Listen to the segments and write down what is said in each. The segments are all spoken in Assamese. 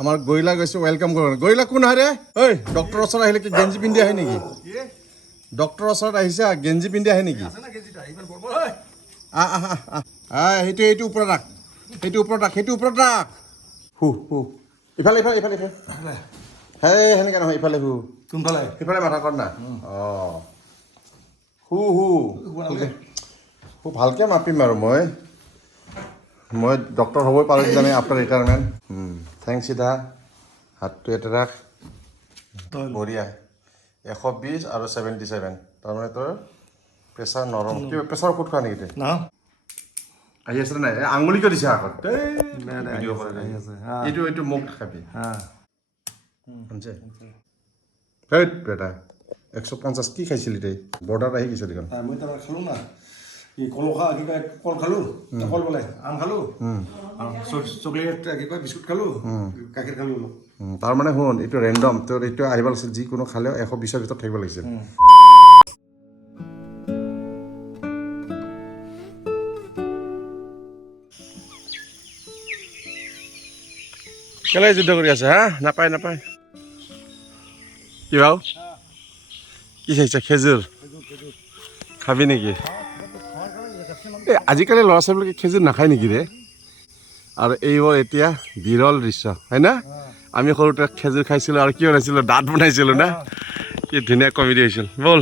আমাৰ গৰিলা গৈছে ৱেলকাম কৰিব গৰিলা কোন হয় ৰে ঐ ডক্টৰৰ ওচৰত আহিলে কি গেঞ্জি পিন্ধি আহে নেকি ডক্টৰৰ ওচৰত আহিছে গেঞ্জি পিন্ধি আহে নেকি সেইটো এইটো ওপৰত ৰাখ সেইটো ওপৰত ৰাখ সেইটো ওপৰত ৰাখ ইফালে ইফালে ইফালে ইফালে হেই সেনেকৈ নহয় ইফালে কোনফালে সিফালে মাথা কৰ না অঁ ভালকৈ মাপিম আৰু মই ডক্টৰ হ'বই পাৰোঁ কিজানি আফটাৰ ৰিটায়াৰমেণ্ট থেংক চিধা হাতটো এটা ৰাখ বঢ়িয়া 120 আৰু 77 তাৰমানে তোৰ প্ৰেছাৰ নৰম কিবা প্ৰেছাৰ ঔষধ খোৱা নেকি তই আহি আছে নাই আঙুলি কিয় দিছে আগত এইটো এইটো মোক খাবি শুনছে সেই বেটা 150 কি খাইছিলি তই বৰ্ডাৰত আহি গৈছে দেখোন মই তাৰমানে খালোঁ না কি কল খালোঁ কল বোলে আম খালোঁ চকলেট কি কয় বিস্কুট খালোঁ গাখীৰ খালোঁ অলপ তাৰমানে শুন এইটো ৰেণ্ডম তোৰ এইটো আহিব লাগিছিল যিকোনো খালেও 120ৰ ভিতৰত থাকিব লাগিছিল কেলে যুদ্ধ কৰি আছে হা নাপায় নাপায় কি বাও কি খাইছা খেজুৰ খাবি নেকি এই আজিকালি ল'ৰা ছোৱালীবিলাকে খেজুৰ নাখায় নেকি ৰে আৰু এইবোৰ এতিয়া বিৰল দৃশ্য হয় না আমি সৰুতে খেজুৰ খাইছিলোঁ আৰু কি বনাইছিলোঁ দাঁত বনাইছিলোঁ না কি ধুনীয়া কমেডি হৈছিল ব'ল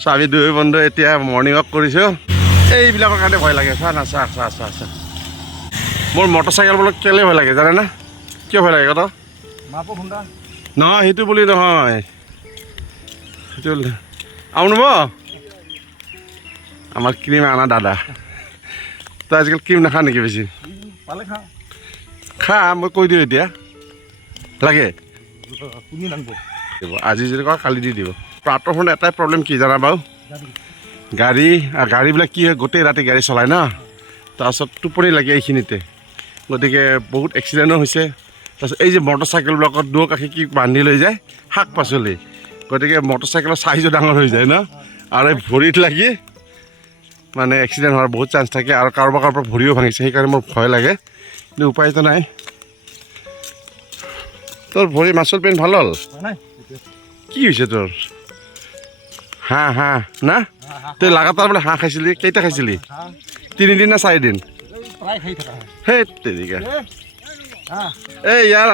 চ' আমি দুই বন্ধু এতিয়া মৰ্ণিং ৱাক কৰিছোঁ এইবিলাকৰ কাৰণে ভয় লাগে চা না চা চা চা চা মোৰ মটৰচাইকেলবিলাক কেলে ভয় লাগে জানে না কিয় ভয় লাগে কথা নহয় সেইটো বুলি নহয় সেইটো আউনব আমাৰ ক্ৰীম আনা দাদা তই আজিকালি ক্ৰীম নাখা নেকি বেছি খা মই কৈ দিওঁ এতিয়া লাগে আজি যদি কয় কালি দি দিব প্ৰাতৰ ফোন এটাই প্ৰব্লেম কি জানা বাৰু গাড়ীবিলাক কি হয় গোটেই ৰাতি গাড়ী চলায় ন তাৰপাছত টোপনি লাগে এইখিনিতে গতিকে বহুত এক্সিডেণ্টো হৈছে তাৰপিছত এই যে মটৰচাইকেলবিলাকত দুয়ো কাষে কি বান্ধি লৈ যায় শাক পাচলি গতিকে মটৰচাইকেলৰ চাইজো ডাঙৰ হৈ যায় ন আৰু এই ভৰিত লাগি মানে এক্সিডেণ্ট হোৱাৰ বহুত চান্স থাকে আৰু কাৰোবাৰ পৰা ভৰিও ভাঙিছে সেইকাৰণে মোৰ ভয় লাগে কিন্তু উপায়তো নাই তোৰ ভৰি মাচল পেইন ভাল হ'ল কি হৈছে তোৰ হাঁহ না তই লাগাতাৰ বোলে হাঁহ খাইছিলি কেইটা খাইছিলি 3 দিন না 4 দিন সেই তেৰিকা এই ইয়াৰ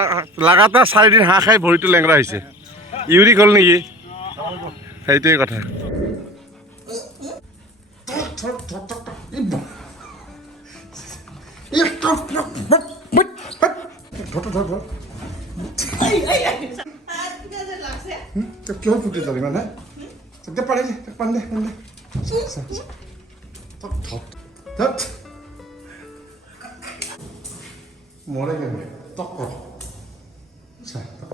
লাগাতাৰ 4 দিন হাঁহ খাই ভৰিটো লেংৰা হৈছে ইউৰিক হ'ল নেকি সেইটোৱে কথা কিয় ফুটি যাবি মানে পাৰে পান্দে মৰে কেনে তক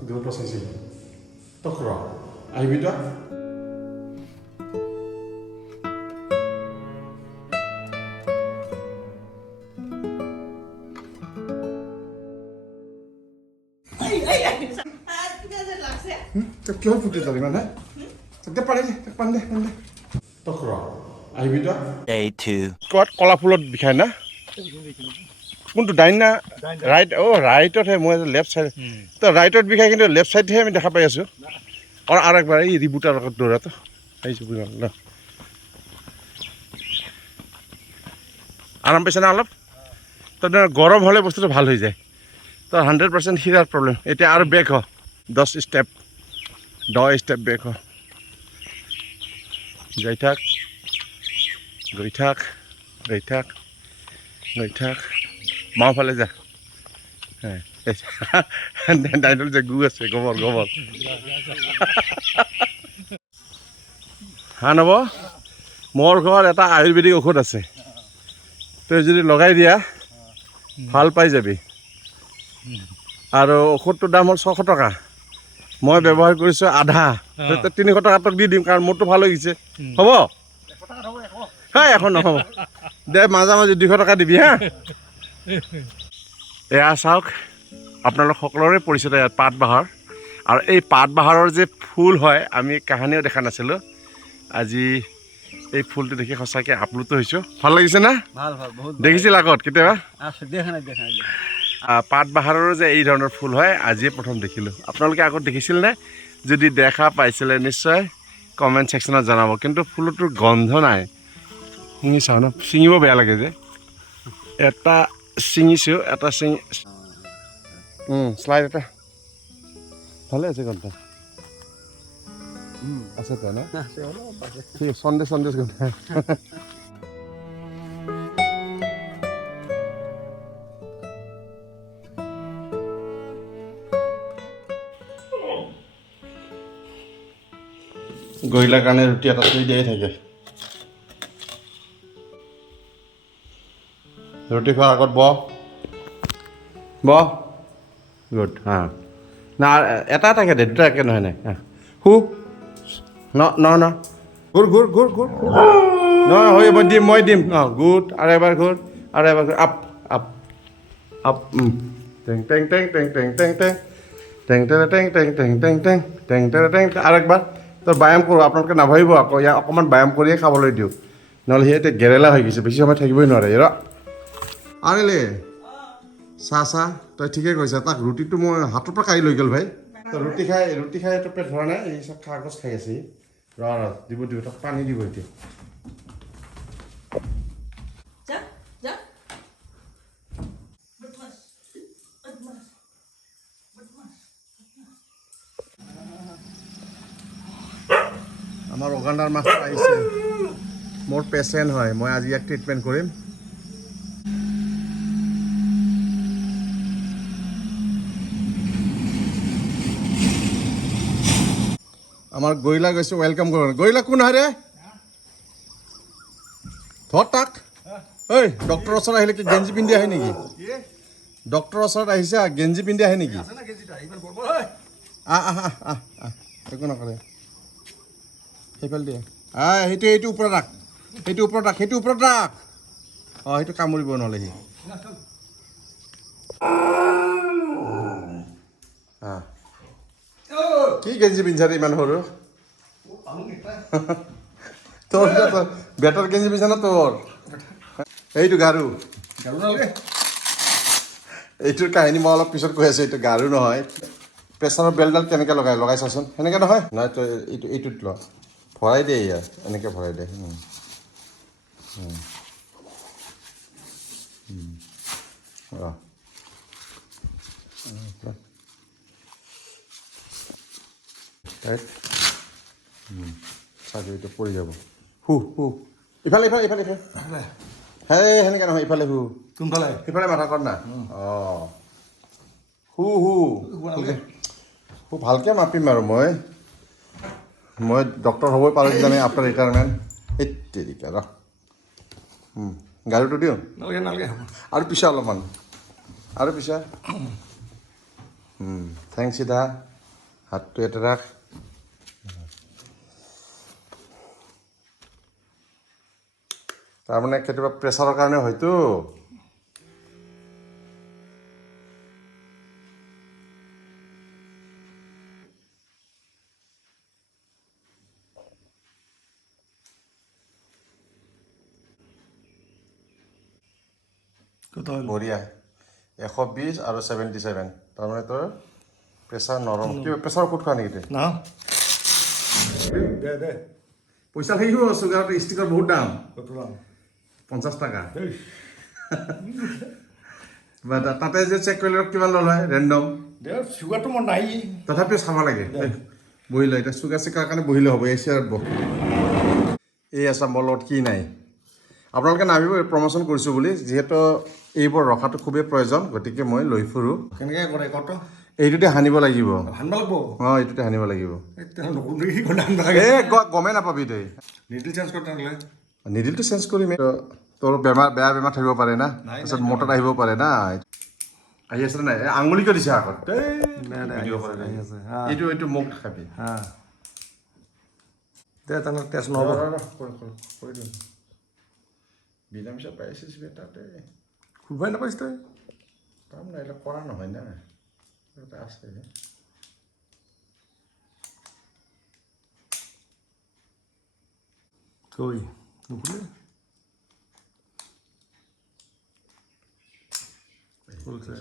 দেউতা চাইছিল তক ৰ আহিবি তই কিয় ফুটি যাবি মানে পাৰে পান্দে তক ৰ আহিবি তই ক'ত কলা ফুলত বিষায় না কোনটো ডাইন না ৰাইট ৰাইটতহে মই লেফ্ট চাইড তো ৰাইটত বিষায় কিন্তু লেফ্ট চাইডহে আমি দেখা পাই আছোঁ আৰু একবাৰ এই ৰিবুটাৰ লগত দৌৰাটো আহিছোঁ বুজি ন আৰাম পাইছে না অলপ তো গৰম হ'লে বস্তুটো ভাল হৈ যায় তো 100% হিৰাৰ প্ৰব্লেম এতিয়া আৰু বেক হ 10 ষ্টেপ বেক হ গৈ থাক বাওঁফালে যা ডাইনল যে গু আছে গোবৰ হা নব মোৰ ঘৰত এটা আয়ুৰ্বেদিক ঔষধ আছে তই যদি লগাই দিয়া ভাল পাই যাবি আৰু ঔষধটোৰ দাম হ'ল 600 টকা মই ব্যৱহাৰ কৰিছোঁ আধা 300 টকা তোক দি দিম কাৰণ মোৰতো ভাল হৈ গৈছে হ'ব হয় এখন নহ'ব দে মাজে 200 টকা দিবি হা এয়া চাওক আপোনালোক সকলোৰে পৰিচিত ইয়াত পাতবাহাৰ আৰু এই পাতবাহাৰৰ যে ফুল হয় আমি কাহানিও দেখা নাছিলোঁ আজি এই ফুলটো দেখি সঁচাকৈ আপ্লুত হৈছোঁ ভাল লাগিছে না দেখিছিল আগত কেতিয়াবা পাত বাহাৰৰো যে এই ধৰণৰ ফুল হয় আজিয়ে প্ৰথম দেখিলোঁ। আপোনালোকে আগত দেখিছিল নে? যদি দেখা পাইছিলে নিশ্চয় কমেণ্ট ছেকশ্যনত জনাব। কিন্তু ফুলটোৰ গন্ধ নাই। শুঙি চাওঁ ন, ছিঙিব বেয়া লাগে যে। এটা ছিঙিছোঁ, এটা শ্লাইড এটা ভালে আছে গন্ধ। আছে তো না? ঠিক সন্দেশ গন্ধ। গৰিলাৰ কাৰণে ৰুটি এটা থৈ দিয়াই থাকে। ৰুটি খোৱাৰ আগত বহ গুড। না এটা এটাকে দে, দুটা একে নহয় নাই। ন ঘূৰ নহয় হৈ মই দিম গুড। আৰু এবাৰ ঘূৰ আপ আপ আপ টেং টেং টেং টেং টেং টেং টেং টেং টেং টেং টেং টেং টেং টেং টেং টেং টেং। আৰু একবাৰ তোৰ ব্যায়াম কৰোঁ। আপোনালোকে নাভাবিব আকৌ ইয়াক অকণমান ব্যায়াম কৰিয়ে খাবলৈ দিওঁ, নহ'লে সি এতিয়া গেৰেলা হৈ গৈছে, বেছি সময় থাকিবই নোৱাৰে। আনিলে চাহ তই ঠিকে কৈছা। তাক ৰুটিটো মই হাতৰ পৰা কাঢ়ি লৈ গ'ল ভাই। ৰুটি খাই তোৰ পেট ভৰা নাই, এই চব কাগজ খাই আছে। দিব তাক পানী দিব এতিয়া। আমাৰ উগাণ্ডাৰ মাষ্টাৰ আহিছে, মোৰ পেচেণ্ট হয়। মই আজি ইয়াক ট্ৰিটমেণ্ট কৰিম। আমাৰ গৰিলা গৈছে, ৱেলকাম কৰিব। গৰিলা কোন হয় ৰে? ধৰ তাক। ঐ ডক্টৰৰ ওচৰত আহিলে কি গেঞ্জি পিন্ধি আহে নেকি? ডক্টৰৰ ওচৰত আহিছে, গেঞ্জি পিন্ধি আহে নেকি? একো নকৰে। সেইফালে দিয়ে সেইটো ওপৰত ৰাখ, সেইটো ওপৰত ৰাখ। সেইটো কামুৰিব নহ'লে সি। কি গেঞ্জি পিন্ধাৰে ইমান সৰু? তোৰ বেটৰ গেঞ্জি পিন্ধা না তোৰ? এইটো গাৰু। এইটোৰ কাহিনী মই অলপ পিছত কৈ আছোঁ। এইটো গাৰু নহয়। প্ৰেছাৰৰ বেল্টডাল কেনেকৈ লগাই চাচোন। সেনেকৈ নহয় নাই, তই এইটোত ল, ভৰাই দে ইয়াত, এনেকৈ ভৰাই দে। চাকৰিটো পৰি যাব। ইফালে সেনেকৈ নহয়, ইফালে কোনফালে? সিফালে মাথা কৰ না। ভালকৈ মাপিম আৰু মই ডক্টৰ হ'বই পাৰোঁ কিজানি আফটাৰ ৰিটায়াৰমেণ্ট। তেৰিকা ৰ গাৰুটো দিওঁ আৰু পিছা অলপমান, আৰু পিছা ঠেং চিধা, হাতটো এটা ৰাখ। তাৰমানে কেতিয়াবা প্ৰেছাৰৰ কাৰণে হয়তো। বঢ়িয়া। 120 আৰু 77, তাৰমানে তোৰ প্ৰেছাৰ নৰম। কিবা প্ৰেছাৰ ঔষধ খোৱা নেকি তই? দে পইচা লাগিব। চুগাৰৰ ষ্টিকৰ বহুত দাম, 50 টকা। তাতে যে চেক কৰিলে কিমান ল'ল হয় ৰেণ্ডম? চুগাৰটো মোৰ নাই, তথাপিও চাব লাগে। বহি লয় এতিয়া, চুগাৰ চেকাৰ কাৰণে বহিলে হ'ব। এই চেয়াৰত বহ। এই আছা মোৰ লগত কি নাই। আপোনালোকে নাভাবিব প্ৰমোশ্যন কৰিছোঁ বুলি, যিহেতু এইবোৰ ৰখাটো খুবেই প্ৰয়োজন, গতিকে মই লৈ ফুৰোঁ। কেনেকৈ কৰে কত? এইটোতে সানিব লাগিব। এইটোতে সানিব লাগিব। গমেই নাপাবি তই। নিডিল চেঞ্জ কৰ তেনেহ'লে। নিডিলটো চেঞ্জ কৰিম। তোৰ বেয়া বেমাৰ থাকিব পাৰে না, তাৰপিছত মোৰ তাত আহিব পাৰে না। আহি আছে নাই? আঙুলি কিয় দিছে আগত? এইটো মোক খাবি দে, তেনেহ'লে তেজ নহ'ব। কৰি দিম। বিনামিছা পাইছিস তাতে খুবাই নাপাইছ তই? কাম নাই, এটা কৰা নহয় না, এটা আছে। থৈ নুখুলে খুলছে।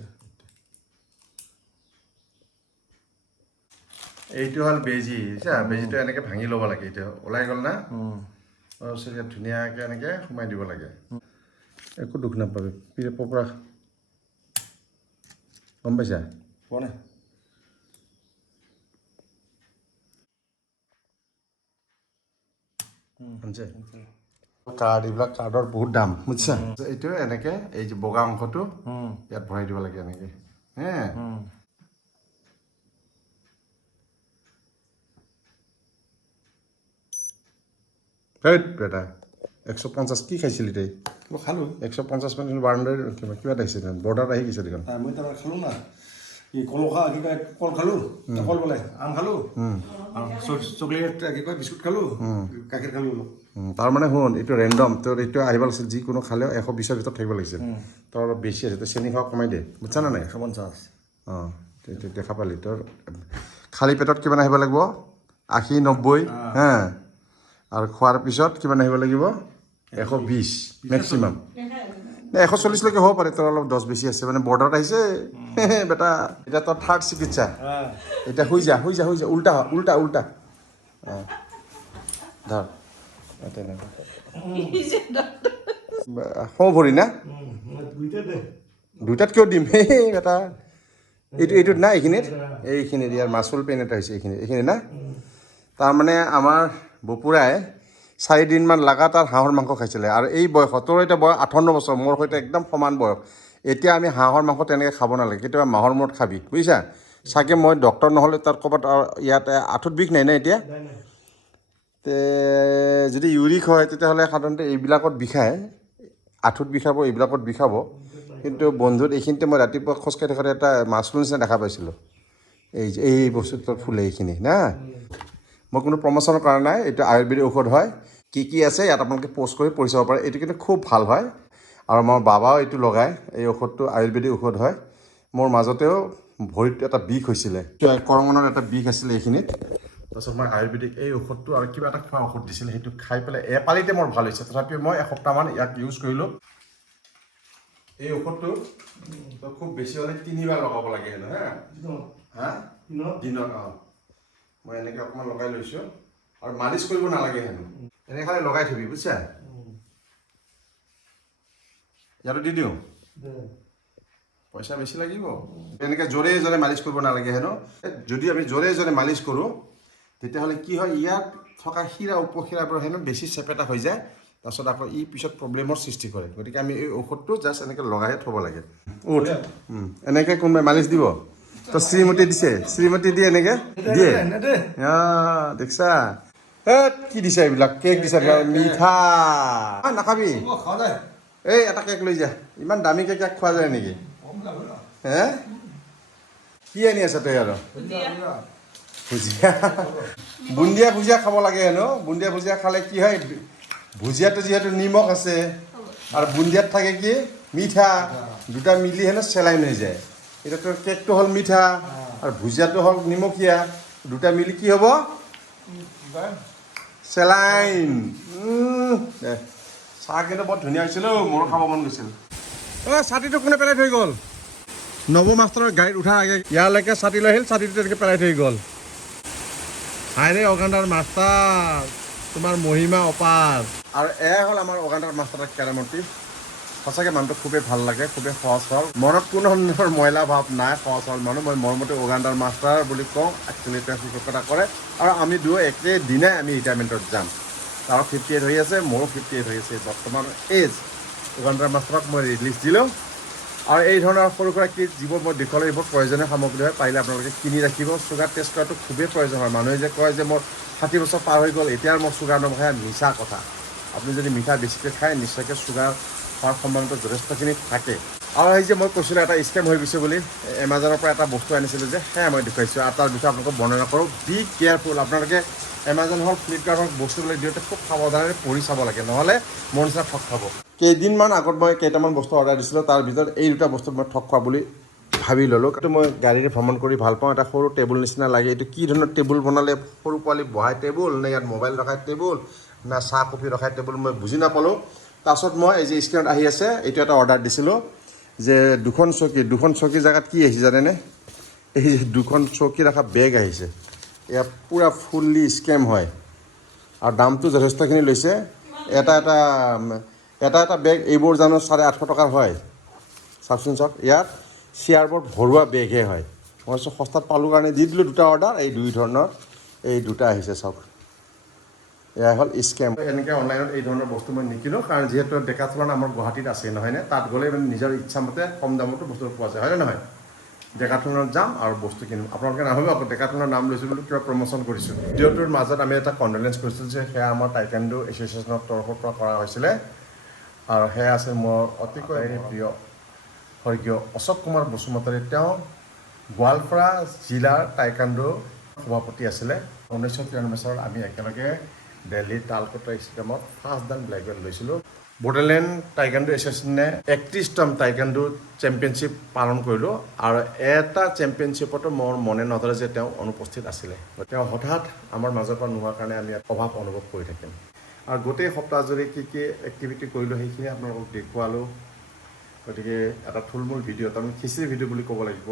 এইটো হ'ল বেজি বেজিটো এনেকৈ ভাঙি ল'ব লাগে এতিয়া ওলাই গ'ল না ইয়াত ধুনীয়াকৈ এনেকৈ সোমাই দিব লাগে একো দুখ নাপাবি পপৰা গম পাইছা পোৱা নাই কাৰ্ড এইবিলাক কাৰ্ডৰ বহুত দাম বুজিছা এইটো এনেকৈ এই যে বগা অংশটো ইয়াত ভৰাই দিব লাগে এনেকৈ হে বেটা 150 কি খাইছিলি তই মই খালোঁ 150 মানে বাৰাণ্ডাৰ কিবা এটা আহিছে বৰ্ডাৰত আহি গৈছে দেখোন মই তাৰমানে খালোঁ না এই কলখা কি কয় কল খালোঁ কল বোলে আম খালোঁ চকলেট কি কয় বিস্কুট খালোঁ গাখীৰ খালোঁ অলপ তাৰমানে শুন এইটো ৰেণ্ডম তোৰ এইটো আহিব লাগিছিল যিকোনো খালেও 120ৰ ভিতৰত থাকিব লাগিছিল তোৰ অলপ বেছি আছে তই চেনি খোৱা কমাই দে বুজিছা নে নাই 150 অঁ দেখা পালি তোৰ খালী পেটত কিমান আহিব লাগিব 80 90 হা আৰু খোৱাৰ পিছত কিমান আহিব লাগিব 120 মেক্সিমাম 140লৈকে হ'ব পাৰে তোৰ অলপ 10 বেছি আছে মানে বৰ্ডাৰত আহিছে বেটা এতিয়া তোৰ থাৰ্ড চিকিৎসা এতিয়া শুই যা উল্টা উল্টা উল্টা ধৰ সৌ ভৰি না দুইটাত কিয় দিম বেটা এইটোত না এইখিনিত ইয়াৰ মাচুল পেইন এটা হৈছে এইখিনি না তাৰমানে আমাৰ বপুৰাই 4 দিনমান লাগাতাৰ হাঁহৰ মাংস খাইছিলে আৰু এই বয়সত তোৰ এতিয়া বয়স 58 বছৰ মোৰ সৈতে একদম সমান বয়স এতিয়া আমি হাঁহৰ মাংস তেনেকৈ খাব নালাগে কেতিয়াবা মাহৰ মূৰত খাবি বুজিছা চাগে মই ডক্টৰ নহ'লে তাত ক'ৰবাত ইয়াত আঁঠুত বিষ নাই না এতিয়া তে যদি ইউৰিক হয় তেতিয়াহ'লে সাধাৰণতে এইবিলাকত বিষায় আঁঠুত বিষাব এইবিলাকত বিষাব কিন্তু বন্ধুত এইখিনিতে মই ৰাতিপুৱা খোজকাঢ়ি থাকোঁতে এটা মাছৰুম নিচিনা দেখা পাইছিলোঁ এই বস্তুটো ফুলে এইখিনি না মই কোনো প্ৰমোচনৰ কৰা নাই এইটো আয়ুৰ্বেদিক ঔষধ হয় কি আছে ইয়াত আপোনালোকে প'ষ্ট কৰি পঢ়ি চাব পাৰে এইটো কিন্তু খুব ভাল হয় আৰু মোৰ বাবাও এইটো লগায় এই ঔষধটো আয়ুৰ্বেদিক ঔষধ হয় মোৰ মাজতেও ভৰিত এটা বিষ হৈছিলে কৰঙণত এটা বিষ আছিলে এইখিনিত তাৰপিছত মই আয়ুৰ্বেদিক এই ঔষধটো আৰু কিবা এটা খোৱা ঔষধ দিছিলে সেইটো খাই পেলাই এপালিতে মোৰ ভাল হৈছে তথাপিও মই এসপ্তাহমান ইয়াক ইউজ কৰিলোঁ এই ঔষধটো খুব বেছি হ'লে 3 বাৰ লগাব লাগে হেনো হা দিনত মই এনেকৈ অকণমান লগাই লৈছোঁ আৰু মালিচ কৰিব নালাগে হেনো এনেকৈ খালি লগাই থবি বুজিছা ইয়াতো দি দিওঁ পইচা বেছি লাগিব এনেকৈ জোৰে জোৰে মালিচ কৰিব নালাগে হেনো যদি আমি জোৰে জোৰে মালিচ কৰোঁ তেতিয়াহ'লে কি হয় ইয়াত থকা শিৰা উপশিৰাবোৰ হেনো বেছি চেপেটা হৈ যায় তাৰপিছত আকৌ ই পিছত প্ৰব্লেমৰ সৃষ্টি কৰে গতিকে আমি এই ঔষধটো জাষ্ট এনেকৈ লগাই থ'ব লাগে উঠ এনেকৈ কোনোবাই মালিচ দিব তো শ্ৰীমতী দিছে শ্ৰীমতী দিয়ে এনেকৈ দিয়ে দেখিছা কি দিছে এইবিলাক কেক দিছে মিঠা নাখাবি এই এটা কেক লৈ যা ইমান দামী কেক খোৱা যায় নেকি হে কি আনি আছা তই আৰু ভুজিয়া বুন্দিয়া ভুজিয়া খাব লাগে হেনো বুন্দিয়া ভুজিয়া খালে কি হয় ভুজিয়াটো যিহেতু নিমখ আছে আৰু বুন্দিয়াত থাকে কি মিঠা দুটা মিলি হেনো চেলাইন হৈ যায় এতিয়া তোৰ কেকটো হ'ল মিঠা আৰু ভুজিয়াটো হ'ল নিমখীয়া দুটা মিলি কি হ'ব চেলাইন চাহ কিন্তু বৰ ধুনীয়া হৈছিল মোৰো খাব মন গৈছিল ছাতিটো কোনে পেলাই থৈ গ'ল নৱ মাষ্টৰৰ গাড়ীত উঠাৰ আগে ইয়ালৈকে ছাতি লৈ আহিল ছাতিটো তেনেকৈ পেলাই থৈ গ'ল হাইৰে অগাণ্ডাৰ মাষ্টাৰ তোমাৰ মহিমা অপাৰ আৰু এয়া হ'ল আমাৰ অগাণ্ডাৰ মাষ্টাৰৰ কেৰামতি সঁচাকৈ মানুহটো খুবেই ভাল লাগে খুবেই সহজ সৰল মনত কোনো ধৰণৰ মইলা ভাৱ নাই সহজ সৰল মানুহ মই মৰমতে অগাণ্ডাৰ মাষ্টাৰ বুলি কওঁ একচুৱেলি তেওঁ শিক্ষকতা কৰে আৰু আমি দুয়ো একেদিনাই আমি ৰিটায়াৰমেণ্টত যাম তাৰ 58 হৈ আছে মোৰো 58 হৈ আছে বৰ্তমান এজ অগাণ্ডাৰ মাষ্টাৰক মই ৰিলিজ দিলোঁ আৰু এই ধৰণৰ সৰু সুৰা কিট যিবোৰ মই দেখুৱালোঁ এইবোৰ প্ৰয়োজনীয় সামগ্ৰী হয় পাৰিলে আপোনালোকে কিনি ৰাখিব চুগাৰ টেষ্ট কৰাটো খুবেই প্ৰয়োজন হয় মানুহে যে কয় যে মোৰ 60 বছৰ পাৰ হৈ গ'ল এতিয়া মোৰ চুগাৰ নবহে মিছা কথা আপুনি যদি মিঠা বেছিকৈ খায় নিশ্চয়কৈ চুগাৰ হোৱাৰ সম্ভাৱনাটো যথেষ্টখিনি থাকে আৰু এই যে মই কৈছিলোঁ এটা স্কেম হৈ গৈছে বুলি এমাজনৰ পৰা এটা বস্তু আনিছিলোঁ যে সেয়া মই দেখুৱাইছোঁ আৰু তাৰ বিষয়ে আপোনালোকক বৰ্ণনা কৰোঁ বি কেয়াৰফুল আপোনালোকে এমাজন হওক ফ্লিপকাৰ্ট হওক বস্তুবিলাক দিওঁতে খুব সাৱধানেৰে পঢ়ি চাব লাগে নহ'লে মোৰ নিচিনা ঠগ খাব কেইদিনমান আগত মই কেইটামান বস্তু অৰ্ডাৰ দিছিলোঁ তাৰ ভিতৰত এই দুটা বস্তু মই ঠগ খোৱা বুলি ভাবি ল'লোঁ কিন্তু মই গাড়ীৰে ভ্ৰমণ কৰি ভাল পাওঁ এটা সৰু টেবুল নিচিনা লাগে এইটো কি ধৰণৰ টেবুল বনালে সৰু পোৱালি বহাই টেবুল নে ইয়াত মোবাইল ৰখাই টেবুল না চাহ কফি ৰখাই টেবুল মই বুজি নাপালোঁ তাৰপাছত মই এই যে স্ক্ৰীণত আহি আছে এইটো এটা অৰ্ডাৰ দিছিলোঁ যে দুখন চকী জেগাত কি আহিছে জানেনে এই যে দুখন চকী ৰখা বেগ আহিছে এয়া পূৰা ফুল্লি স্কেম হয় আৰু দামটো যথেষ্টখিনি লৈছে এটা বেগ এইবোৰ জানো 850 টকাৰ হয় চাওকচোন চাওক ইয়াত চিয়াৰবোৰ ভৰোৱা বেগহে হয় মই ভাবিছোঁ সস্তাত পালোঁ কাৰণে দি দিলোঁ দুটা অৰ্ডাৰ এই দুই ধৰণৰ এই দুটা আহিছে চাওক এয়া হ'ল স্কেম এনেকৈ অনলাইনত এই ধৰণৰ বস্তু মই নিকিনো কাৰণ যিহেতু ডেকাথলন আমাৰ গুৱাহাটীত আছে নহয়নে তাত গ'লে মানে নিজৰ ইচ্ছামতে কম দামতো বস্তু পোৱা যায় হয়নে নহয় ডেকাথলনত যাম আৰু বস্তু কিনিম আপোনালোকে নাভাবিব আকৌ ডেকাথলনৰ নাম লৈছোঁ বুলি কিবা প্ৰমোশ্যন কৰিছোঁ ভিডিঅ'টোৰ মাজত আমি এটা কণ্ডলেঞ্চ কৰিছিলোঁ যে সেয়া আমাৰ টাইকাণ্ডো এছ'চিয়েশ্যনৰ তৰফৰ পৰা কৰা হৈছিলে আৰু সেয়া আছে মোৰ অতিকৈ প্ৰিয় স্বৰ্গীয় অশোক কুমাৰ বসুমতাৰী তেওঁ গোৱালপাৰা জিলাৰ টাইকাণ্ডো সভাপতি আছিলে 1993 চনত আমি একেলগে দিল্লীৰ তালকোটা ষ্টেডিয়ামত ফাৰ্ষ্টডান ব্লেক বেল্ট লৈছিলোঁ বড়োলেণ্ড টাইকাণ্ডো এছ'চিয়েশ্যনে 31তম টাইকাণ্ডো চেম্পিয়নশ্বিপ পালন কৰিলোঁ আৰু এটা চেম্পিয়নশ্বিপতো মোৰ মনে নধৰে যে তেওঁ অনুপস্থিত আছিলে তেওঁ হঠাৎ আমাৰ মাজৰ পৰা নোহোৱাৰ কাৰণে আমি অভাৱ অনুভৱ কৰি থাকিম আৰু গোটেই সপ্তাহজুৰি কি কি এক্টিভিটি কৰিলোঁ সেইখিনি আপোনালোকক দেখুৱালোঁ গতিকে এটা থুলমূল ভিডিঅ' তাৰমানে খিচিৰি ভিডিঅ' বুলি ক'ব লাগিব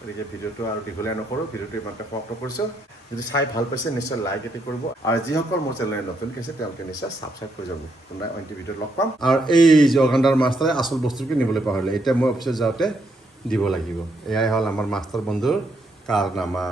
গতিকে ভিডিঅ'টো আৰু দীঘলীয়া নকৰোঁ ভিডিঅ'টো ইমানতে সমাপ্ত কৰিছোঁ যদি চাই ভাল পাইছে নিশ্চয় লাইক এটি কৰিব আৰু যিসকল মোৰ চেনেলে নতুনকৈ আছে তেওঁলোকে নিশ্চয় ছাবস্ক্ৰাইব কৰি যাব কোনোবাই অইনটি ভিডিঅ'ত লগ পাম আৰু এই যোগানদাৰ মাষ্টাৰে আচল বস্তুকে নিবলৈ পাহৰিলে এতিয়া মই অফিচত যাওঁতে দিব লাগিব এয়াই হ'ল আমাৰ মাষ্টাৰ বন্ধুৰ কাৰনামা